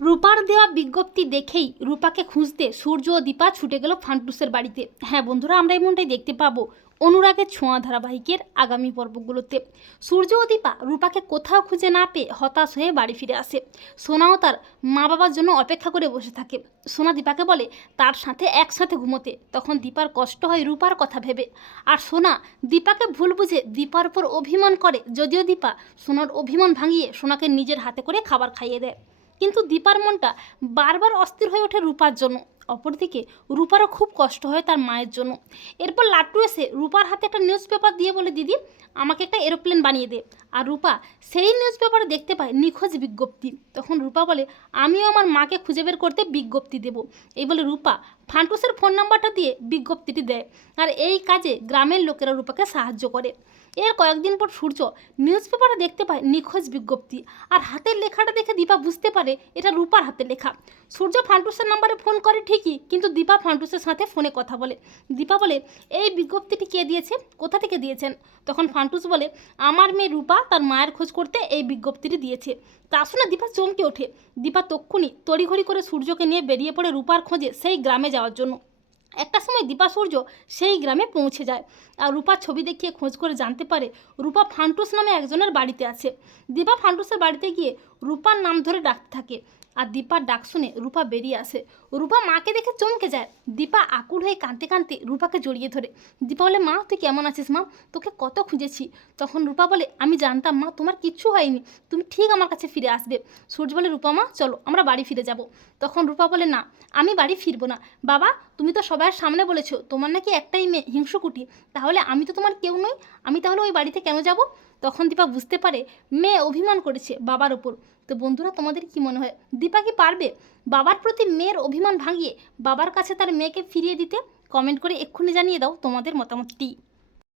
রূপার দেওয়া বিজ্ঞপ্তি দেখেই রূপাকে খুঁজতে সূর্য ও দীপা ছুটে গেল ফান্টুসের বাড়িতে। হ্যাঁ বন্ধুরা, আমরা এমনটাই দেখতে পাবো অনুরাগের ছোঁয়া ধারাবাহিকের আগামী পর্বগুলোতে। সূর্য ও দীপা রূপাকে কোথাও খুঁজে না পেয়ে হতাশ হয়ে বাড়ি ফিরে আসে। সোনাও তার মা বাবার জন্য অপেক্ষা করে বসে থাকে। সোনা দীপাকে বলে, তার সাথে একসাথে ঘুমোতে। তখন দীপার কষ্ট হয় রূপার কথা ভেবে। আর সোনা দীপাকে ভুল বুঝে দীপার উপর অভিমান করে, যদিও দীপা সোনার অভিমান ভাঙিয়ে সোনাকে নিজের হাতে করে খাবার খাইয়ে দেয়। কিন্তু দীপার মনটা বারবার অস্থির হয়ে ওঠে রূপার জন্য। অপরদিকে রূপারও খুব কষ্ট হয় তার মায়ের জন্য। এরপর লাট্টু এসে রূপার হাতে একটা নিউজ পেপার দিয়ে বলে, দিদি, আমাকে একটা এরোপ্লেন বানিয়ে দে। আর রূপা সেই নিউজ পেপারে দেখতে পায় নিখোঁজ বিজ্ঞপ্তি। তখন রূপা বলে, আমিও আমার মাকে খুঁজে বের করতে বিজ্ঞপ্তি দেব। এই বলে রূপা ফান্টুসের ফোন নাম্বারটা দিয়ে বিজ্ঞপ্তিটি দেয় আর এই কাজে গ্রামের লোকেরা রূপাকে সাহায্য করে। এর কয়েকদিন পর সূর্য নিউজ পেপারে দেখতে পায় নিখোঁজ বিজ্ঞপ্তি আর হাতের লেখাটা দেখে দীপা বুঝতে পারে এটা রূপার হাতের লেখা। সূর্য ফান্টুসের নাম্বারে ফোন করে ঠিকই, কিন্তু দীপা ফান্টুসের সাথে ফোনে কথা বলে। দীপা বলে, এই বিজ্ঞপ্তিটি কে দিয়েছে? কোথা থেকে দিয়েছেন? তখন ফান্টুস বলে, আমার মেয়ে রূপা তার মায়ের খোঁজ করতে এই বিজ্ঞপ্তিটি দিয়েছে। তা শুনে দীপা চমকে ওঠে। দীপা তক্ষুনি তড়িঘড়ি করে সূর্যকে নিয়ে বেরিয়ে পড়ে রূপার খোঁজে সেই গ্রামে যাওয়ার জন্য। একটা সময় দীপা সূর্য সেই গ্রামে পৌঁছে যায় আর রূপার ছবি দেখিয়ে খোঁজ করে জানতে পারে রূপা ফান্টুস নামে একজনের বাড়িতে আছে। দীপা ফান্টুসের বাড়িতে গিয়ে রূপার নাম ধরে ডাকতে থাকে। আর দীপার ডাক শুনে রূপা বেরিয়ে আসে। রূপা মাকে দেখে চমকে যায়। দীপা আকুল হয়ে কাঁদতে কাঁদতে রূপাকে জড়িয়ে ধরে। দীপা বলে, মা, তুই কেমন আছিস, মা? তোকে কত খুঁজেছি। তখন রূপা বলে, আমি জানতাম, মা, তোমার কিচ্ছু হয়নি। তুমি ঠিক আমার কাছে ফিরে আসবে। সূর্য বলে, রূপা, মা, চলো, আমরা বাড়ি ফিরে যাব। তখন রূপা বলে, না, আমি বাড়ি ফিরবো না। বাবা, তুমি তো সবার সামনে বলেছ, তোমার নাকি একটাই মেয়ে হিংসুকুটি তাহলে আমি তো তোমার কেউ নই। আমি তাহলে ওই বাড়িতে কেন যাব? তখন দীপা বুঝতে পারে, মেয়ে অভিমান করেছে বাবার ওপর। তো বন্ধুরা, তোমাদের কি মনে হয়? দীপা কি পারবে? বাবার প্রতি মেয়ের অভিমান ভাঙিয়ে বাবার কাছে তার মেয়েকে ফিরিয়ে দিতে? কমেন্ট করে এক্ষুনি জানিয়ে দাও তোমাদের মতামতটি।